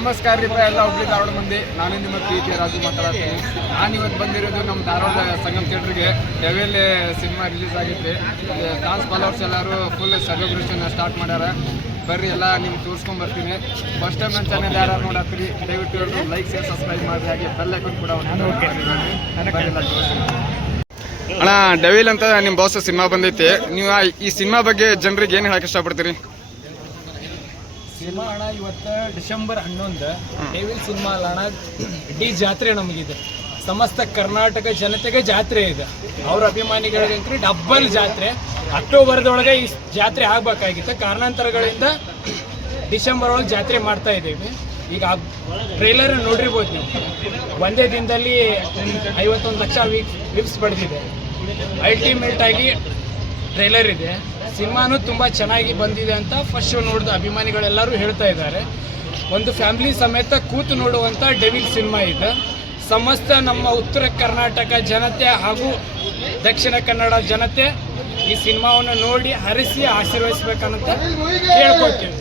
ನಮಸ್ಕಾರ ರೀ ಎಲ್ಲ ಹುಬ್ಳಿ ಧಾರವಾಡ ಮಂದಿ. ನಾನು ನಿಮ್ಮ ಪ್ರೀತಿ ರಾಜು ಮಾತಾಡ್ತೀನಿ. ನಾನು ಇವತ್ತು ಬಂದಿರೋದು ನಮ್ಮ ಧಾರವಾಡ ಸಂಗಮ್ ಥಿಯೇಟ್ರಿಗೆ ಡೆವಿಲ್ ಸಿನಿಮಾ ರಿಲೀಸ್ ಆಗಿತ್ತು. ಫ್ಯಾನ್ಸ್ ಫಾಲೋವರ್ಸ್ ಎಲ್ಲರೂ ಫುಲ್ ಸೆಲೆಬ್ರೇಷನ್ ಸ್ಟಾರ್ಟ್ ಮಾಡ್ಯಾರ. ಬರ್ರಿ ಎಲ್ಲ ನಿಮ್ಗೆ ತೋರಿಸ್ಕೊಂಡು ಬರ್ತೀನಿ. ಫಸ್ಟ್ ಟೈಮ್ ನನ್ನ ಚಾನಲ್ ಯಾರು ನೋಡತ್ತೀರಿ ದಯವಿಟ್ಟು ಎಲ್ಲರೂ ಲೈಕ್ ಶೇರ್ ಸಬ್ಸ್ಕ್ರೈಬ್ ಮಾಡಿ, ಹಾಗೆ ಬೆಲ್ ಐಕಾನ್ ಕೂಡ ಅಣ್ಣ. ಡೆವಿಲ್ ಅಂತ ನಿಮ್ಮ ಬಾಸ್ ಸಿನಿಮಾ ಬಂದೈತಿ. ನೀವು ಈ ಸಿನಿಮಾ ಬಗ್ಗೆ ಜನರಿಗೆ ಏನು ಹೇಳಕ್ಕೆ ಇಷ್ಟಪಡ್ತೀರಿ? ಸಿನಿಮಾ ಅಣ್ಣ ಇವತ್ತು ಡಿಸೆಂಬರ್ 11 ಡೆವಿಲ್ ಸಿನಿಮಾ ಅಲ್ಲ ಅಣ್ಣ, ಇಡೀ ಜಾತ್ರೆ ನಮಗಿದೆ. ಸಮಸ್ತ ಕರ್ನಾಟಕ ಜನತೆಗೆ ಜಾತ್ರೆ ಇದೆ. ಅವ್ರ ಅಭಿಮಾನಿಗಳಿಗಂತೂ ಡಬ್ಬಲ್ ಜಾತ್ರೆ. ಅಕ್ಟೋಬರ್ದೊಳಗೆ ಈ ಜಾತ್ರೆ ಆಗಬೇಕಾಗಿತ್ತು. ಕಾರಣಾಂತರಗಳಿಂದ ಡಿಸೆಂಬರ್ ಒಳಗೆ ಜಾತ್ರೆ ಮಾಡ್ತಾ ಇದ್ದೀವಿ. ಈಗ ಟ್ರೈಲರ್ ನೋಡಿರ್ಬೋದು ನೀವು. ಒಂದೇ ದಿನದಲ್ಲಿ 51 ಲಕ್ಷ ವ್ಯೂಸ್ ಪಡೆದಿದೆ. ಅಲ್ಟಿಮೇಟ್ ಆಗಿ ಟ್ರೈಲರ್ ಇದೆ. ಸಿನಿಮಾನು ತುಂಬ ಚೆನ್ನಾಗಿ ಬಂದಿದೆ ಅಂತ ಫಸ್ಟ್ ಶೋ ನೋಡಿದ ಅಭಿಮಾನಿಗಳೆಲ್ಲರೂ ಹೇಳ್ತಾ ಇದ್ದಾರೆ. ಒಂದು ಫ್ಯಾಮಿಲಿ ಸಮೇತ ಕೂತು ನೋಡುವಂಥ ಡೆವಿಲ್ ಸಿನಿಮಾ ಇದೆ. ಸಮಸ್ತ ನಮ್ಮ ಉತ್ತರ ಕರ್ನಾಟಕ ಜನತೆ ಹಾಗೂ ದಕ್ಷಿಣ ಕನ್ನಡ ಜನತೆ ಈ ಸಿನಿಮಾವನ್ನು ನೋಡಿ ಹರಿಸಿ ಆಶೀರ್ವದಿಸಬೇಕಂತ ಕೇಳ್ಕೊಳ್ತೀವಿ.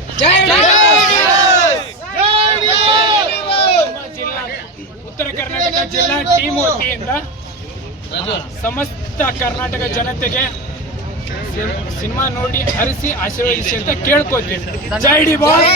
ಉತ್ತರ ಕರ್ನಾಟಕ ಜಿಲ್ಲಾ ಟೀಮ್ ವತಿಯಿಂದ ಸಮಸ್ತ ಕರ್ನಾಟಕ ಜನತೆಗೆ ಸಿನಿಮಾ ನೋಡಿ ಹರಿಸಿ ಆಶೀರ್ವದಿಸಿ ಅಂತ ಕೇಳ್ಕೊತೀವಿ. ಜೈ ಡಿ ಬಾಸ್.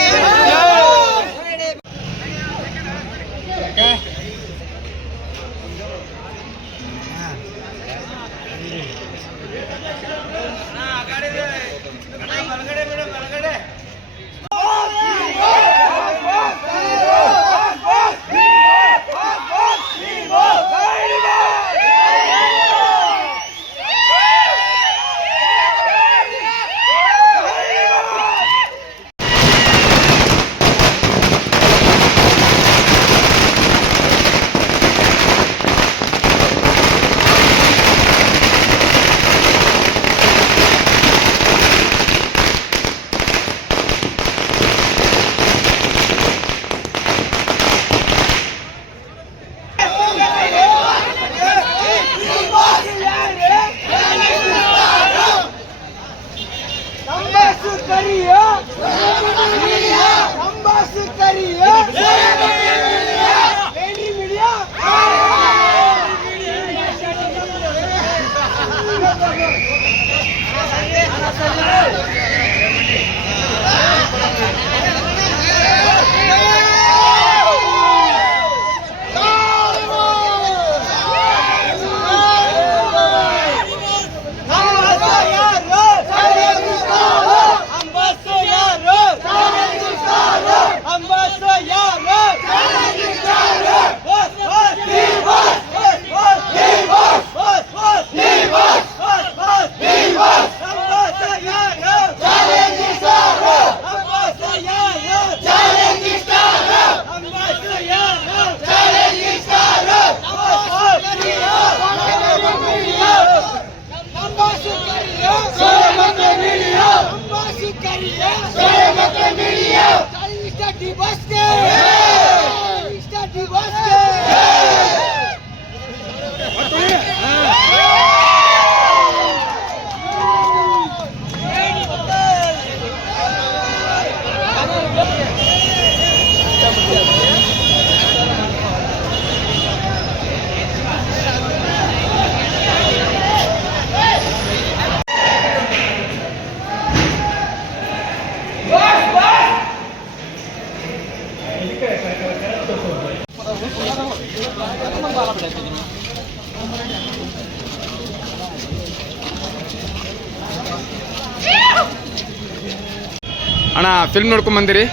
ಅಣ್ಣ ಫಿಲ್ಮ್ ನೋಡ್ಕೊಂಡ್ ಬಂದಿರಿ?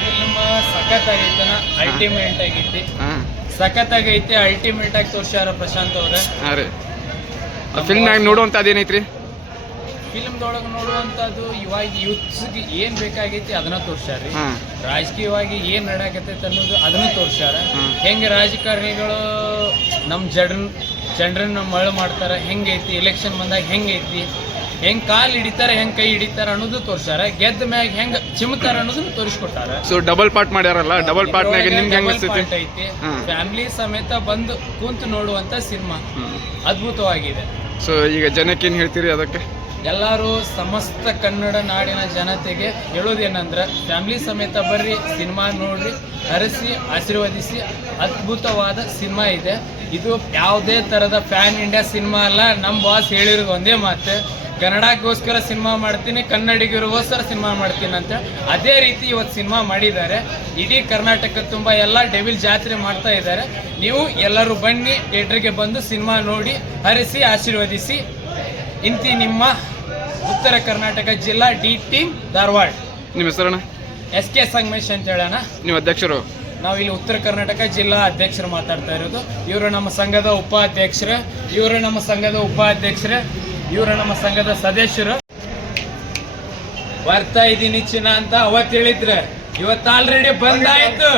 ಫಿಲ್ಮ್ ಸಖತ್ತಾಗೈತೆ, ಅಲ್ಟಿಮೇಟ್ ಆಗೈತಿ. ಸಖತ್ತಾಗೈತೆ, ಅಲ್ಟಿಮೇಟ್ ಆಗಿ ತೋರ್ಸ್ಯಾರ ಪ್ರಶಾಂತ್ ಅವ್ರೆ. ಹಾಂ ರೀ. ಫಿಲ್ಮ್ನಾಗ ನೋಡುವಂಥದ್ದು ಏನೈತ್ರಿ? ಫಿಲ್ಮ್ದೊಳಗೆ ನೋಡುವಂಥದ್ದು ಇವಾಗ ಯೂತ್ಸ್ಗೆ ಏನು ಬೇಕಾಗೈತಿ ಅದನ್ನ ತೋರ್ಸ್ಯಾರ. ರಾಜಕೀಯವಾಗಿ ಏನು ನಡಾಕತ್ತೈತೆ ಅನ್ನೋದು ಅದನ್ನು ತೋರ್ಸ್ಯಾರ. ಹೆಂಗೆ ರಾಜಕಾರಣಿಗಳು ನಮ್ಮ ಜನರನ್ನ ಮಳೆ ಮಾಡ್ತಾರೆ, ಹೆಂಗೈತಿ ಎಲೆಕ್ಷನ್ ಬಂದಾಗ ಹೆಂಗೈತಿ, ಹೆಂಗ್ ಕಾಲ್ ಹಿಡಿತಾರ, ಹೆಂಗ್ ಕೈ ಹಿಡಿತಾರ ಅನ್ನೋದು ತೋರ್ಸಾರ. ಗೆದ್ದ ಮ್ಯಾಗ ಹೆಂಗ್ ಚಿಮ್ತಾರ ಅನ್ನೋದನ್ನ ತೋರಿಸ್ಕೊಟ್ಟಾರ. ಸೊ ಡಬಲ್ ಪಾರ್ಟ್ ಮಾಡ್ಯಾರಲ್ಲ, ಡಬಲ್ ಪಾರ್ಟ್ ನಾಗ ನಿಮ್ಗೆ ಹೆಂಗ್ ಅನ್ಸುತ್ತೆ? ಐತಿ ಫ್ಯಾಮಿಲಿ ಸಮೇತ ಬಂದು ಕೂತು ನೋಡುವಂತ ಸಿನಿಮಾ ಅದ್ಭುತವಾಗಿದೆ. ಸೊ ಈಗ ಜನಕ್ಕೆ ಏನ್ ಹೇಳ್ತೀರಿ ಅದಕ್ಕೆ? ಎಲ್ಲರೂ ಸಮಸ್ತ ಕನ್ನಡ ನಾಡಿನ ಜನತೆಗೆ ಹೇಳೋದೇನಂದ್ರೆ ಫ್ಯಾಮಿಲಿ ಸಮೇತ ಬರ್ರಿ, ಸಿನಿಮಾ ನೋಡ್ರಿ, ಹರಿಸಿ ಆಶೀರ್ವದಿಸಿ. ಅದ್ಭುತವಾದ ಸಿನಿಮಾ ಇದೆ. ಇದು ಯಾವುದೇ ಥರದ ಪ್ಯಾನ್ ಇಂಡಿಯಾ ಸಿನಿಮಾ ಅಲ್ಲ. ನಮ್ಮ ಬಾಸ್ ಹೇಳಿರೋದು ಒಂದೇ ಮಾತು, ಕನ್ನಡಕ್ಕೋಸ್ಕರ ಸಿನಿಮಾ ಮಾಡ್ತೀನಿ, ಕನ್ನಡಿಗರಿಗೋಸ್ಕರ ಸಿನಿಮಾ ಮಾಡ್ತೀನಿ ಅಂತ. ಅದೇ ರೀತಿ ಇವತ್ತು ಸಿನಿಮಾ ಮಾಡಿದ್ದಾರೆ. ಇಡೀ ಕರ್ನಾಟಕ ತುಂಬ ಎಲ್ಲ ಡೆವಿಲ್ ಜಾತ್ರೆ ಮಾಡ್ತಾ ಇದ್ದಾರೆ. ನೀವು ಎಲ್ಲರೂ ಬನ್ನಿ, ಥಿಯೇಟ್ರಿಗೆ ಬಂದು ಸಿನಿಮಾ ನೋಡಿ, ಹರಿಸಿ ಆಶೀರ್ವದಿಸಿ. ಇಂತಿ ನಿಮ್ಮ ಉತ್ತರ ಕರ್ನಾಟಕ ಜಿಲ್ಲಾ ಡಿ ಟೀಮ್ ಧಾರವಾಡ. ನಿಮ್ಮ ಹೆಸರಣ್ಣ? SK ಸಂಗಮೇಶ್ ಅಂತ ಹೇಳೋಣ. ನೀವು ಅಧ್ಯಕ್ಷರು? ನಾವು ಇಲ್ಲಿ ಉತ್ತರ ಕರ್ನಾಟಕ ಜಿಲ್ಲಾ ಅಧ್ಯಕ್ಷರು ಮಾತಾಡ್ತಾ ಇರೋದು. ಇವರು ನಮ್ಮ ಸಂಘದ ಉಪಾಧ್ಯಕ್ಷರು, ಇವರು ನಮ್ಮ ಸಂಘದ ಸದಸ್ಯರು. ಬರ್ತಾ ಇದ್ದೀನಿ ಚಿನ್ನ ಅಂತ ಅವತ್ತು ಹೇಳಿದ್ರೆ, ಇವತ್ತು ಆಲ್ರೆಡಿ ಬಂದಾಯ್ತು.